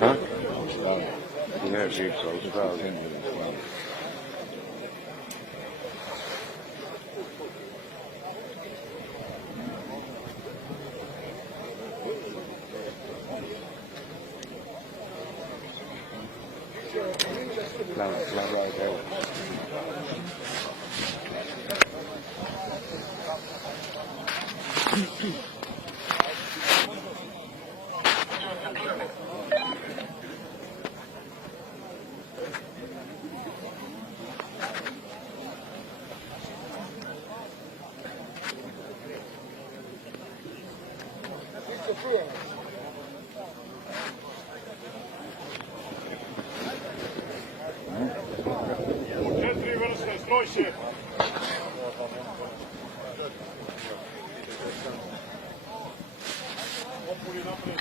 Ha? Ne živca, ustrao. Četiri vrste, stroj se. Opuli napred.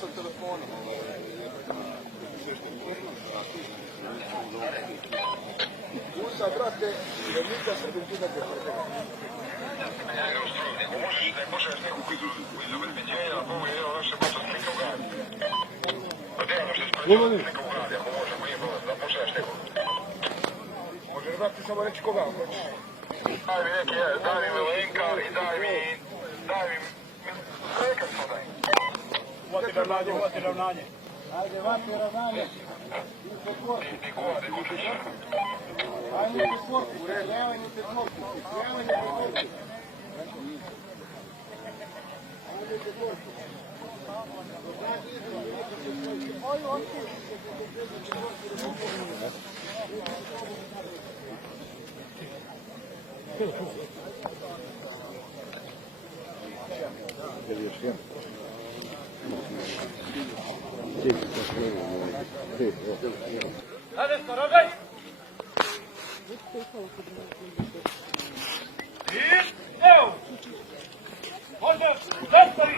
Sa telefonom, Usa, brate, jer nikad se identita te preko. Ne možeš neku koji iz obezbeđenja, a ovo je naše bosanske ugradnje. Pa te ono što sprečavati neka ugradnje, ako možemo nije bilo da pošalješ nekog. Može, brate, samo reći koga hoćeš. Daj mi Milenka i daj mi Milenka što daj. Uvati ravnanje. Ajde, vati ravnanje. Ti kovade hoćeš. Ajde, te korpus, prijavanje te korpus, prijavanje te korpus. Ajde, te korpus. Hajde, starogaj! I evo! Možda zastavi!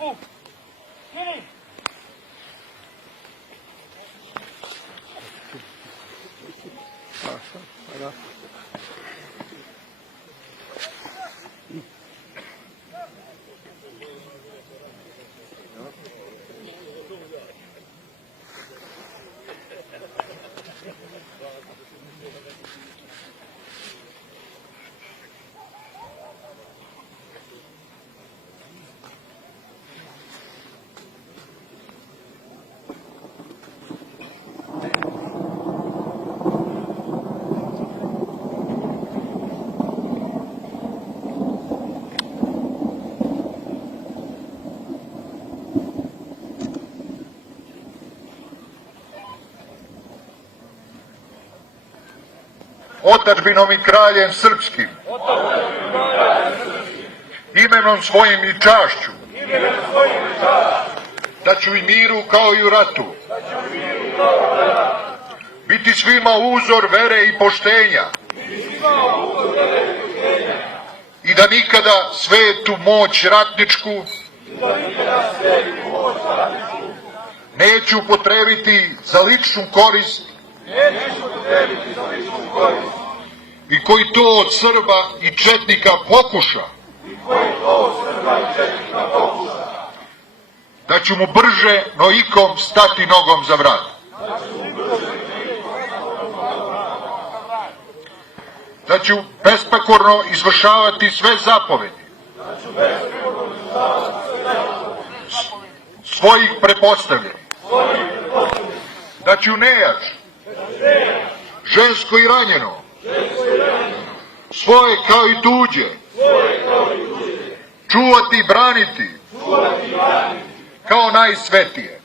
Marku! Skini! Otadžbinom i kraljem srpskim, imenom svojim i čašću, da ću i miru kao i u ratu biti svima uzor vere i poštenja i da nikada svetu moć ratničku neću upotrebiti za ličnu korist i koji to od Srba i četnika pokuša, da ću mu brže no ikom stati nogom za vrat. Da ću bespokorno izvršavati sve zapovedi svojih prepostavljenih. Da ću nejač, žensko i ranjeno, svoje kao i tuđe, čuvati i braniti kao najsvetije.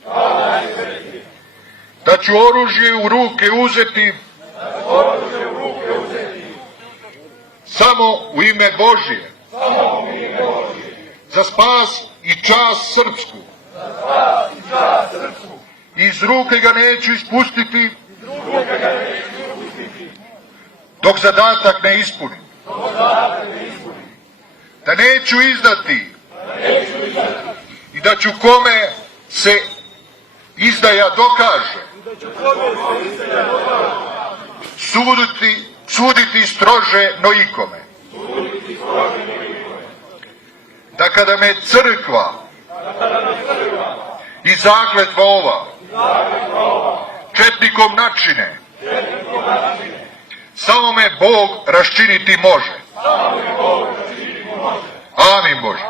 Da ću oružje u ruke uzeti samo u ime Božije, za spas i čast srpsku. Iz ruke ga neću ispustiti dok zadatak ne ispunim. Da neću izdati i da ću kome se izdaja dokaže suditi strože no ikome. Da kada me crkva i zakletva ova četnikom načine, samo me Bog raščiniti može. Amin Bože.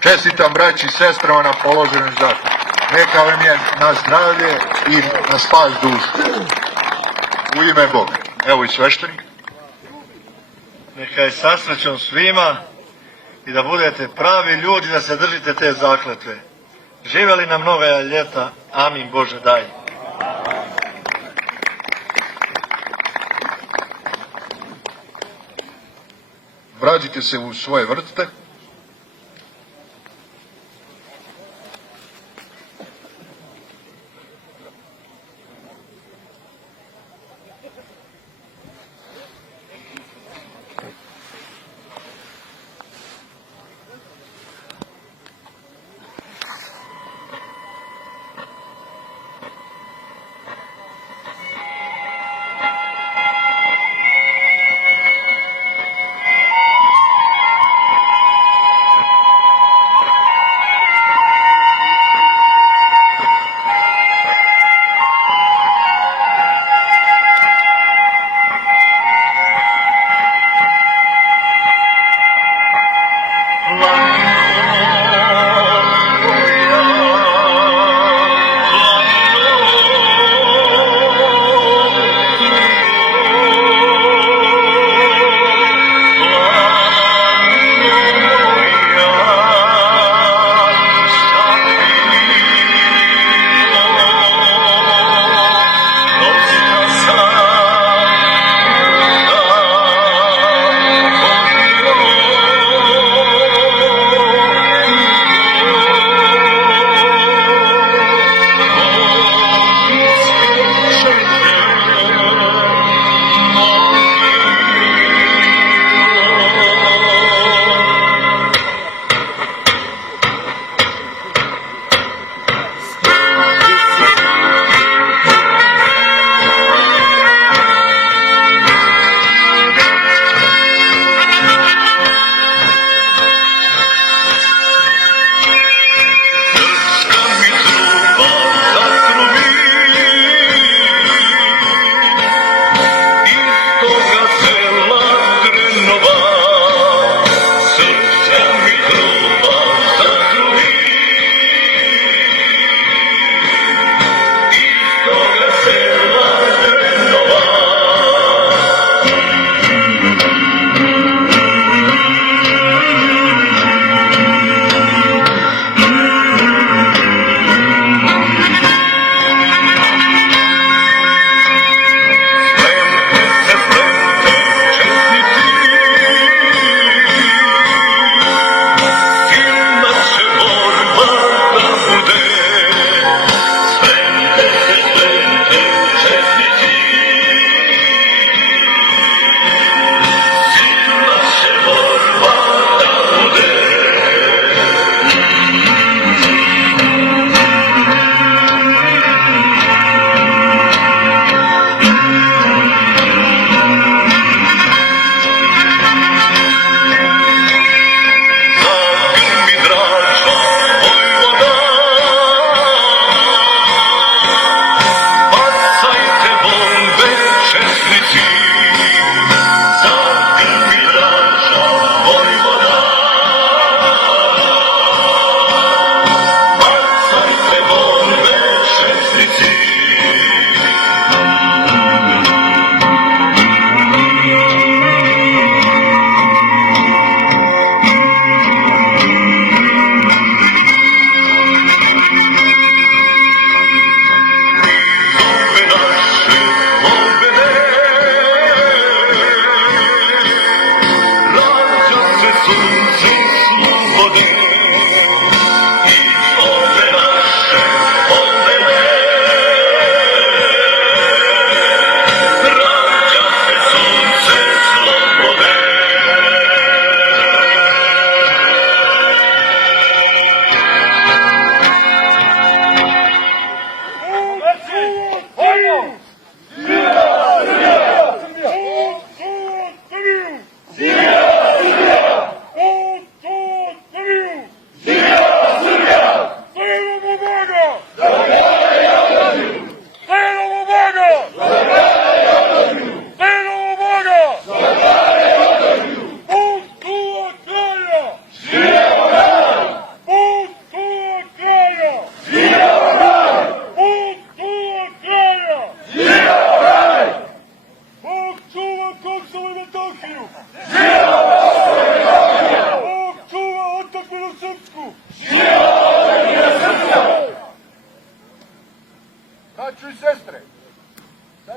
Čestitam braći i sestrama na položenom zakletvi. Neka vam je na zdravlje i na spas dušu. U ime Boga. Evo i sveštenik. Neka je sa srećom svima i da budete pravi ljudi, da se držite te zakletve. Živeli nam nove ljeta. Amin Bože daj. Vratite se u svoje vrste.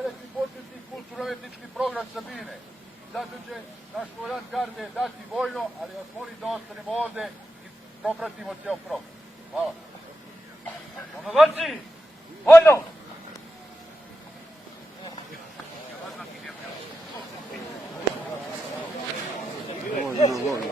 sledeći početni kulturno-etnički program Sabine. Zato će naš komandant garde dati vojno, ali vas molim da ostanemo ovde i propratimo ceo program. Hvala. Pomagači, vojno! Vojno.